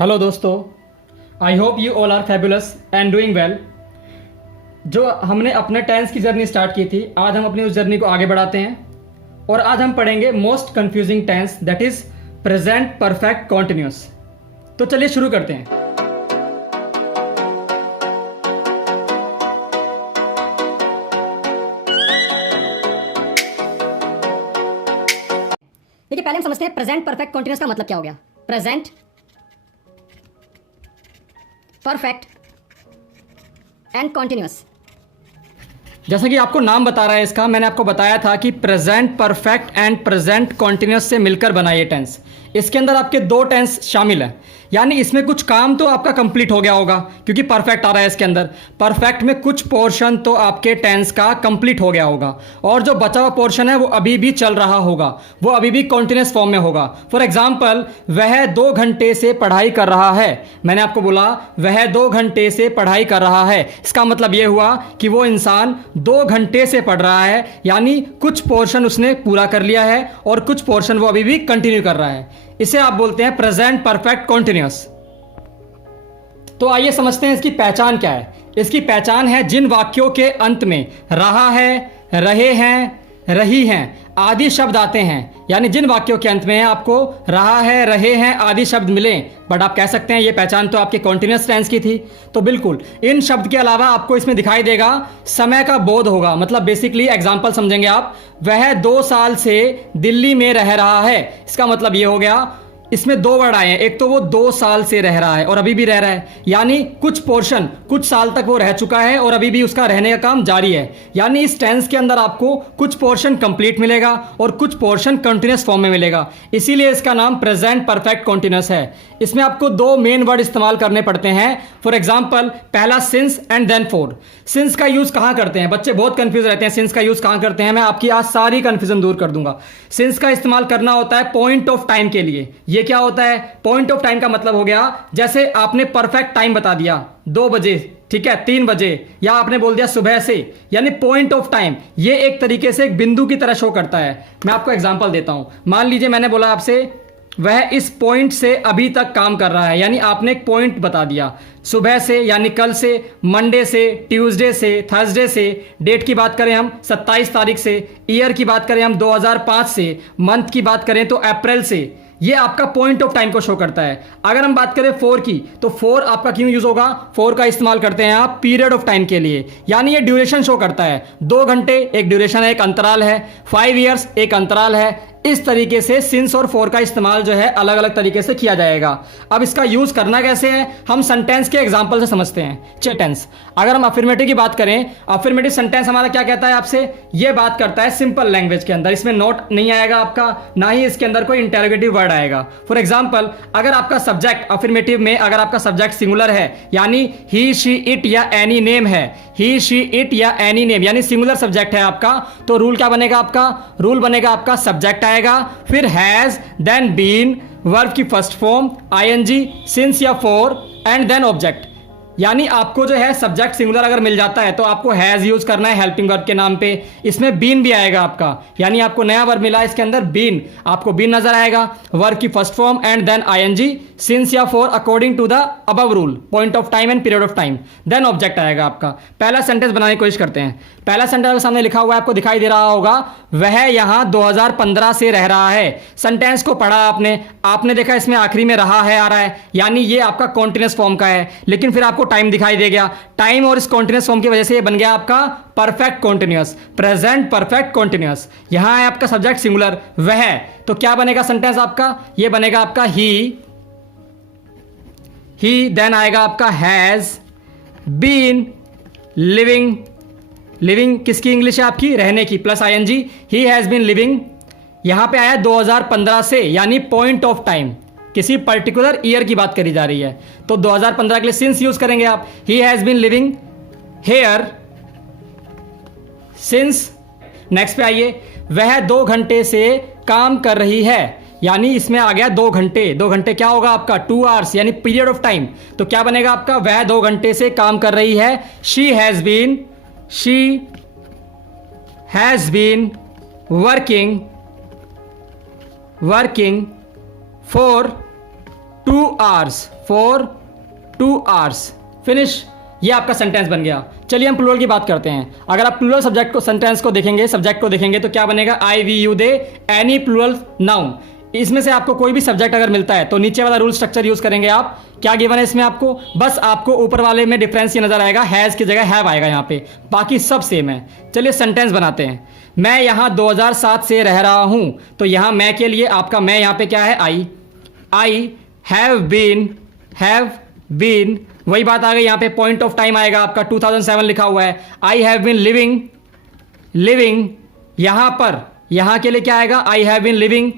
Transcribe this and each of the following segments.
Hello दोस्तों, I hope you all are fabulous and doing well. जो हमने अपने टेंस की जर्नी स्टार्ट की थी, आज हम अपनी उस जर्नी को आगे बढ़ाते हैं और आज हम पढ़ेंगे most confusing tense, that is present perfect continuous. तो चलिए शुरू करते हैं। देखिए, पहले हम समझते हैं प्रेजेंट परफेक्ट कॉन्टिन्यूस का मतलब क्या हो गया। प्रेजेंट परफेक्ट एंड कॉन्टिन्यूस, जैसा कि आपको नाम बता रहा है इसका, मैंने आपको बताया था कि present perfect and present continuous से मिलकर बना ये टेंस। इसके अंदर आपके दो टेंस शामिल हैं, यानी इसमें कुछ काम तो आपका कंप्लीट हो गया होगा क्योंकि परफेक्ट आ रहा है इसके अंदर। परफेक्ट में कुछ पोर्शन तो आपके टेंस का कंप्लीट हो गया होगा और जो बचा हुआ पोर्शन है वो अभी भी चल रहा होगा, वो अभी भी कॉन्टिन्यूस फॉर्म में होगा। फॉर एग्जाम्पल, वह 2 घंटे से पढ़ाई कर रहा है। मैंने आपको बोला वह 2 घंटे से पढ़ाई कर रहा है, इसका मतलब ये हुआ कि वो इंसान 2 घंटे से पढ़ रहा है, यानी कुछ पोर्शन उसने पूरा कर लिया है और कुछ पोर्शन वो अभी भी कंटिन्यू कर रहा है। इसे आप बोलते हैं प्रेजेंट परफेक्ट कॉन्टिन्यूस। तो आइए समझते हैं इसकी पहचान क्या है। इसकी पहचान है जिन वाक्यों के अंत में रहा है, रहे हैं, रही हैं आदि शब्द आते हैं, यानी जिन वाक्यों के अंत में आपको रहा है, रहे हैं आदि शब्द मिले, बट आप कह सकते हैं ये पहचान तो आपकी कॉन्टिन्यूस टेंस की थी। तो बिल्कुल इन शब्द के अलावा आपको इसमें दिखाई देगा समय का बोध होगा। मतलब बेसिकली एग्जांपल समझेंगे आप, वह 2 साल से दिल्ली में रह रहा है, इसका मतलब ये हो गया, इसमें 2 वर्ड आए हैं। एक तो वो 2 साल से रह रहा है और अभी भी रह रहा है, यानी कुछ पोर्शन कुछ साल तक वो रह चुका है और अभी भी उसका रहने का काम जारी है। यानी इस टेंस के अंदर आपको कुछ पोर्शन कंप्लीट मिलेगा और कुछ पोर्शन कंटिन्यूस फॉर्म में मिलेगा, इसीलिए इसका नाम प्रेजेंट परफेक्ट कॉन्टिन्यूस है। इसमें आपको 2 मेन वर्ड इस्तेमाल करने पड़ते हैं। फॉर एग्जाम्पल, पहला since and then for. Since का यूज कहां करते हैं? बच्चे बहुत कंफ्यूज रहते हैं सिंस का यूज कहां करते हैं। मैं आपकी आज सारी कंफ्यूजन दूर कर दूंगा। सिंस का इस्तेमाल करना होता है पॉइंट ऑफ टाइम के लिए। ये क्या होता है? पॉइंट ऑफ टाइम का मतलब हो गया, जैसे आपने परफेक्ट टाइम बता दिया 2 बजे, ठीक है, 3 बजे, या आपने बोल दिया सुबह से, यानी पॉइंट ऑफ टाइम। ये एक तरीके से एक बिंदु की तरह शो करता है। मैं आपको एग्जांपल देता हूं। मान लीजिए मैंने बोला आपसे वह इस पॉइंट से अभी तक काम कर रहा है, यानी आपने एक पॉइंट बता दिया। सुबह से यानी कल से, मंडे से, ट्यूसडे से, थर्सडे से, डेट की बात करें हम 27 तारीख से, ईयर की बात करें हम 2005 से, मंथ की बात करें तो अप्रैल से। ये आपका पॉइंट ऑफ टाइम को शो करता है। अगर हम बात करें 4 की, तो 4 आपका क्यों यूज होगा? 4 का इस्तेमाल करते हैं आप पीरियड ऑफ टाइम के लिए, यानी ये ड्यूरेशन शो करता है। 2 घंटे एक ड्यूरेशन है, एक अंतराल है। 5 ईयर्स एक अंतराल है। इस तरीके से सिंस और फॉर का इस्तेमाल जो है अलग अलग तरीके से किया जाएगा। अब इसका यूज करना कैसे है, हम सेंटेंस के एग्जांपल से समझते हैं। टेंस, अगर हम अफर्मेटिव की बात करें, अफर्मेटिव सेंटेंस हमारा क्या कहता है आपसे? ये बात करता है सिंपल लैंग्वेज के अंदर। इसमें नोट नहीं आएगा आपका, ना ही इसके अंदर कोई इंटेरोगेटिव वर्ड आएगा। फॉर एग्जाम्पल, अगर आपका सब्जेक्ट अफर्मेटिव में, अगर आपका सब्जेक्ट सिंगुलर है, यानी ही शी इट या एनी नेम है, ही शी इट या एनी नेम यानी सिंगुलर सब्जेक्ट है आपका, तो रूल क्या बनेगा आपका? रूल बनेगा आपका सब्जेक्ट आएगा, फिर हैज, देन बीन, वर्ब की फर्स्ट फॉर्म आईएनजी, सिंस या फॉर, एंड देन ऑब्जेक्ट। यानी आपको जो है सब्जेक्ट सिंगुलर अगर मिल जाता है तो आपको हैज यूज करना है हेल्पिंग वर्ब के नाम पे। इसमें बीन भी आएगा आपका, यानी आपको नया वर्ब मिला इसके अंदर बीन, आपको बीन नजर आएगा, वर्ब की first form and then ING, since या for according to the above rule, point of time and period of time, then object आएगा आपका। पहला सेंटेंस बनाने की कोशिश करते हैं। पहला सेंटेंस सामने लिखा हुआ है, आपको दिखाई दे रहा होगा, वह यहां 2015 से रह रहा है। सेंटेंस को पढ़ा आपने देखा इसमें आखिरी में रहा है आ रहा है, यानी ये आपका कॉन्टिन्यूस फॉर्म का है। लेकिन फिर आपको टाइम दिखाई दे गया, टाइम और इस कॉन्टिन्यूस फॉर्म की वजह से ये बन गया आपका perfect continuous, present perfect continuous. यहां है आपका सब्जेक्ट सिंगुलर वह, तो क्या बनेगा सेंटेंस आपका? ये बनेगा आपका ही, देन आएगा आपका हैज बीन लिविंग, लिविंग किसकी इंग्लिश है आपकी? रहने की, plus ING, he has been living. यहां पे आया 2015 से, यानी पॉइंट ऑफ टाइम, किसी पर्टिकुलर ईयर की बात करी जा रही है, तो 2015 के लिए सिंस यूज करेंगे आप। He has been living here since. Next पे आइए, वह 2 घंटे से काम कर रही है, यानी इसमें आ गया 2 घंटे। 2 घंटे क्या होगा आपका? 2 आवर्स, यानी पीरियड ऑफ टाइम। तो क्या बनेगा आपका? वह 2 घंटे से काम कर रही है। She has been working for 2 hours, for 2 hours, finish. ये आपका सेंटेंस बन गया। चलिए हम प्लूरल की बात करते हैं। अगर आप प्लूरल सब्जेक्ट को सेंटेंस को देखेंगे, सब्जेक्ट को देखेंगे तो क्या बनेगा? I, we, you, they, any plural noun. इसमें से आपको कोई भी सब्जेक्ट अगर मिलता है तो नीचे वाला रूल स्ट्रक्चर यूज करेंगे आप। क्या गिवन है इसमें आपको? बस आपको ऊपर वाले में डिफरेंस ये नजर आएगा, हैज की जगह हैव आएगा यहाँ पे, बाकी सब सेम है। चलिए सेंटेंस बनाते हैं। मैं यहाँ 2007 से रह रहा हूं, तो यहाँ मैं के लिए आपका मैं यहाँ पे क्या है? आई हैव बीन, वही बात आ गई यहाँ पे। पॉइंट ऑफ टाइम आएगा आपका 2007 लिखा हुआ है। आई हैव बीन लिविंग, यहाँ पर यहाँ के लिए क्या आएगा? I have been living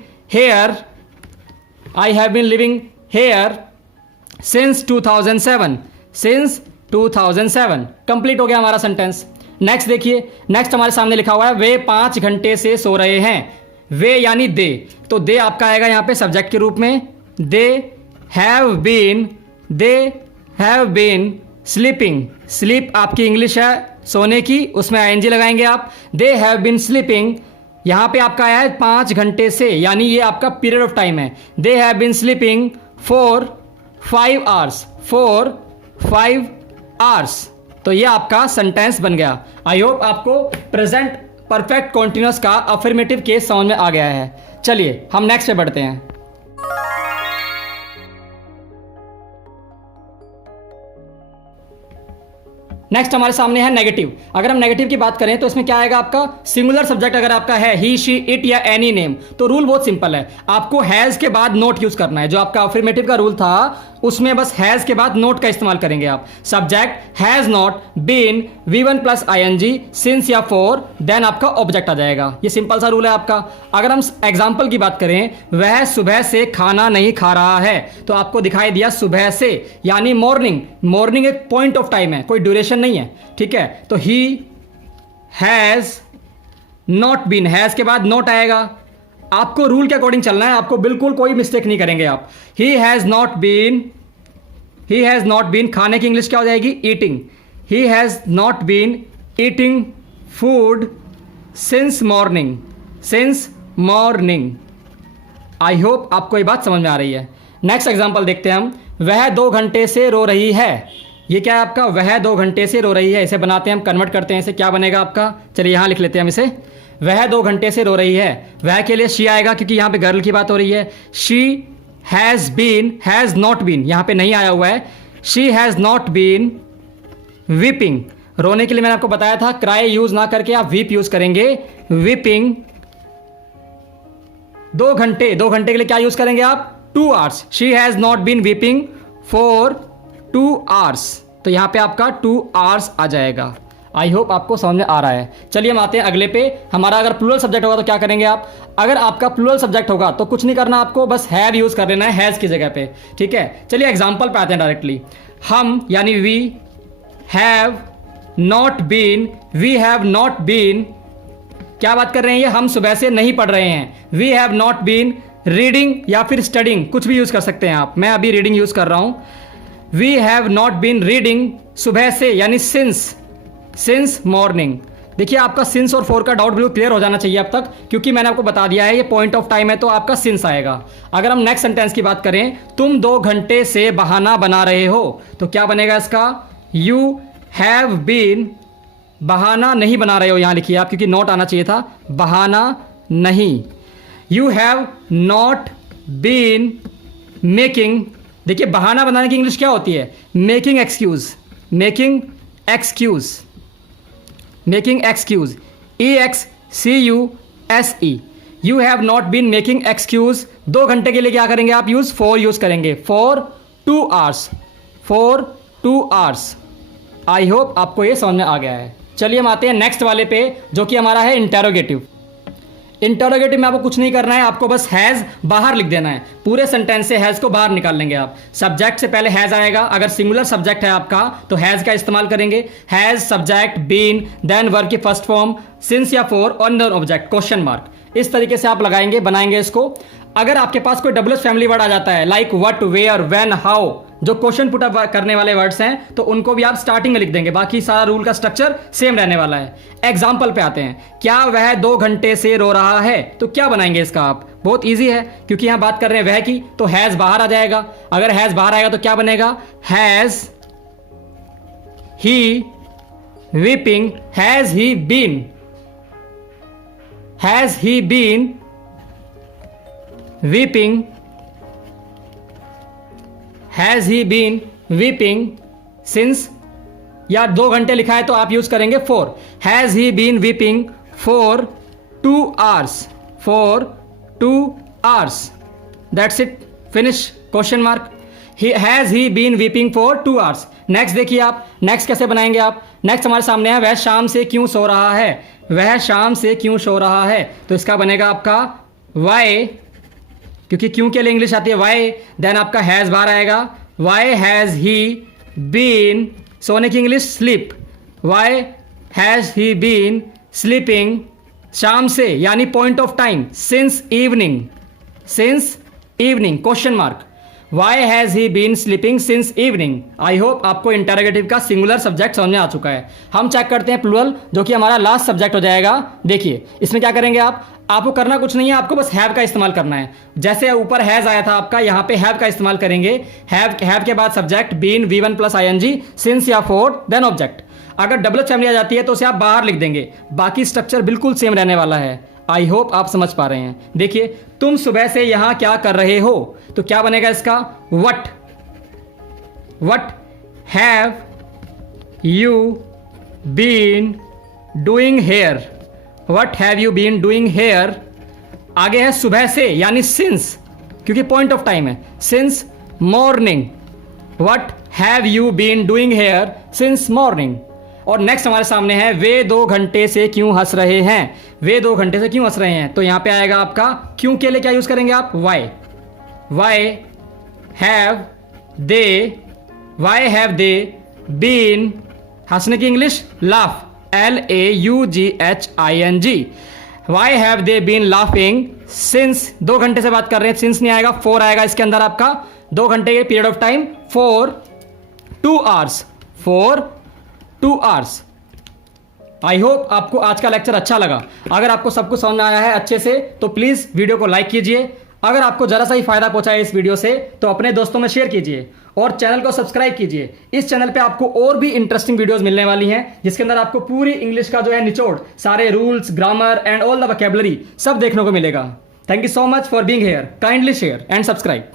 here, since 2007। Complete हो गया हमारा सेंटेंस। नेक्स्ट देखिए, नेक्स्ट हमारे सामने लिखा हुआ है वे 5 घंटे से सो रहे हैं। वे यानी दे, तो दे आपका आएगा यहाँ पे सब्जेक्ट के रूप में। They have been sleeping, sleep आपकी इंग्लिश है सोने की, उसमें आईएनजी लगाएंगे आप। दे हैव बीन स्लीपिंग, यहाँ पे आपका आया है 5 घंटे से, यानी ये आपका पीरियड ऑफ टाइम है। They have been sleeping for 5 hours. तो ये आपका सेंटेंस बन गया। आई होप आपको प्रेजेंट परफेक्ट कॉन्टिन्यूअस का अफर्मेटिव केस समझ में आ गया है। चलिए हम नेक्स्ट पे बढ़ते हैं। नेक्स्ट हमारे सामने है नेगेटिव। अगर हम नेगेटिव की बात करें तो इसमें क्या आएगा आपका? सिंगुलर सब्जेक्ट अगर आपका है ही, शी, इट या एनी नेम, तो रूल बहुत सिंपल है, आपको हैज के बाद नोट यूज करना है। जो आपका अफर्मेटिव का रूल था उसमें बस हैज के बाद नोट का इस्तेमाल करेंगे आप। Subject has not been, V1 plus ING, since या फॉर, देन आपका ऑब्जेक्ट आ जाएगा। ये सिंपल सा रूल है आपका। अगर हम एग्जाम्पल की बात करें, वह सुबह से खाना नहीं खा रहा है, तो आपको दिखाई दिया सुबह से, यानी मॉर्निंग एक पॉइंट ऑफ टाइम है, कोई ड्यूरेशन नहीं है, ठीक है। तो he has not been, has के बाद नोट आएगा। आपको रूल के अकॉर्डिंग चलना है, आपको बिल्कुल कोई मिस्टेक नहीं करेंगे आप। ही हैज नॉट बीन, खाने की इंग्लिश क्या हो जाएगी? Eating. He has not been eating food since morning. I hope आपको ये बात समझ में आ रही है। नेक्स्ट एग्जांपल देखते हैं हम। वह 2 घंटे से रो रही है। ये क्या है आपका? वह 2 घंटे से रो रही है। इसे बनाते हैं हम, कन्वर्ट करते हैं इसे, क्या बनेगा आपका? चलिए यहां लिख लेते हैं हम इसे। वह 2 घंटे से रो रही है, वह के लिए शी आएगा क्योंकि यहां पे गर्ल की बात हो रही है। शी हैज नॉट बीन, यहां पे नहीं आया हुआ है। She has not been weeping, रोने के लिए मैंने आपको बताया था क्राई यूज ना करके आप वीप यूज करेंगे। वीपिंग 2 घंटे के लिए क्या यूज करेंगे आप? 2 hours. She has not been weeping for 2 hours, तो यहां पे आपका 2 आवर्स आ जाएगा। आई होप आपको समझ में आ रहा है। चलिए हम आते हैं अगले पे। हमारा अगर प्लूरल सब्जेक्ट होगा तो क्या करेंगे आप? अगर आपका प्लूरल सब्जेक्ट होगा तो कुछ नहीं करना, आपको बस हैव यूज कर लेना है हैज की जगह पे, ठीक है। चलिए एग्जांपल पे आते हैं डायरेक्टली। हम यानी वी हैव नॉट बीन, क्या बात कर रहे हैं? ये हम सुबह से नहीं पढ़ रहे हैं। We have not been reading या फिर स्टडिंग, कुछ भी यूज कर सकते हैं आप। मैं अभी रीडिंग यूज कर रहा हूं। We have not been reading सुबह से, यानी सिंस मॉर्निंग। देखिए आपका सिंस और फॉर का डाउट बिल्कुल क्लियर हो जाना चाहिए अब तक, क्योंकि मैंने आपको बता दिया है ये पॉइंट ऑफ टाइम है, तो आपका सिंस आएगा। अगर हम नेक्स्ट सेंटेंस की बात करें, तुम 2 घंटे से बहाना बना रहे हो, तो क्या बनेगा इसका? यू हैव बीन, बहाना नहीं बना रहे हो यहां लिखिए आप, क्योंकि नोट आना चाहिए था, बहाना नहीं। You have not been making, देखिए बहाना बनाने की इंग्लिश क्या होती है? Making excuse, EXCUSE। You have not been making excuse, 2 घंटे के लिए क्या करेंगे आप? यूज फॉर यूज करेंगे, फॉर 2 आवर्स। आई होप आपको ये समझ में आ गया है। चलिए हम आते हैं नेक्स्ट वाले पे, जो कि हमारा है इंटेरोगेटिव। इंटरोगेटिव में आपको कुछ नहीं करना है, आपको बस हैज बाहर लिख देना है। पूरे सेंटेंस से हैज को बाहर निकाल लेंगे आप। सब्जेक्ट से पहले हैज आएगा, अगर सिंगुलर सब्जेक्ट है आपका तो हैज का इस्तेमाल करेंगे। Has subject been, then verb की फर्स्ट फॉर्म, सिंस या फॉर, और देन ऑब्जेक्ट क्वेश्चन मार्क। इस तरीके से आप लगाएंगे, बनाएंगे इसको। अगर आपके पास कोई डबल फैमिली वर्ड आ जाता है like what, where, when, how, जो क्वेश्चन पुट अप करने वाले वर्ड्स हैं तो उनको भी आप स्टार्टिंग में लिख देंगे, बाकी सारा रूल का स्ट्रक्चर सेम रहने वाला है। एग्जाम्पल पे आते हैं, क्या वह 2 घंटे से रो रहा है, तो क्या बनाएंगे इसका आप? बहुत ईजी है, क्योंकि यहां बात कर रहे हैं वह की, तो हैज बाहर आ जाएगा। अगर हैज बाहर आएगा तो क्या बनेगा? Has he weeping, has he been, has he been weeping, has he been weeping since, या 2 घंटे लिखा है तो आप यूज करेंगे for. Has he been weeping for 2 hours, for 2 hours, that's it, finish, question mark. Has he been weeping for 2 hours। Next देखिए आप, next कैसे बनाएंगे आप? नेक्स्ट हमारे सामने है, वह शाम से क्यों सो रहा है, वह शाम से क्यों सो रहा है, तो इसका बनेगा आपका वाई, क्योंकि क्यों के लिए इंग्लिश आती है वाई, देन आपका हैज बाहर आएगा, वाई हैज ही बीन, सोने की English sleep, why has he been sleeping, शाम से यानी point of time, since evening, since evening, question mark, why has he been sleeping since evening. I hope आपको interrogative का singular subject समझ में आ चुका है। हम चेक करते हैं प्लूरल, जो कि हमारा लास्ट सब्जेक्ट हो जाएगा। देखिए इसमें क्या करेंगे आप, आपको करना कुछ नहीं है, आपको बस हैव का इस्तेमाल करना है। जैसे ऊपर हैज आया था आपका, यहाँ पे हैव का इस्तेमाल करेंगे। हैव के बाद subject been, V1 + ing, since या फॉर, देन ऑब्जेक्ट। अगर डबल फैमिली आ जाती है तो उसे आप बाहर लिख देंगे, बाकी स्ट्रक्चर बिल्कुल सेम रहने वाला है। आई होप आप समझ पा रहे हैं। देखिए, तुम सुबह से यहां क्या कर रहे हो, तो क्या बनेगा इसका? What, what have you been doing here, what have you been doing here. आगे है सुबह से यानी सिंस, क्योंकि पॉइंट ऑफ टाइम है, since morning, what have you been doing here since morning. और नेक्स्ट हमारे सामने है, वे 2 घंटे से क्यों हंस रहे हैं, वे 2 घंटे से क्यों हंस रहे हैं, तो यहां पे आएगा आपका क्यों के लिए क्या यूज करेंगे आप? Why, why have they, why have they been, हंसने की English laugh, LAUGHING, why have they been laughing since, 2 घंटे से बात कर रहे हैं, सिंस नहीं आएगा, फॉर आएगा इसके अंदर आपका, 2 घंटे के period of time, for 2 hours, for 2 hours। I hope आपको आज का लेक्चर अच्छा लगा। अगर आपको सब कुछ समझ में आया है अच्छे से तो प्लीज़ वीडियो को लाइक कीजिए। अगर आपको ज़रा सा ही फायदा पहुंचा है इस वीडियो से तो अपने दोस्तों में शेयर कीजिए और चैनल को सब्सक्राइब कीजिए। इस चैनल पे आपको और भी इंटरेस्टिंग वीडियोस मिलने वाली हैं, जिसके अंदर आपको पूरी इंग्लिश का जो है निचोड़, सारे rules, grammar and all the vocabulary सब देखने को मिलेगा। Thank you so much for being here. Kindly share and subscribe.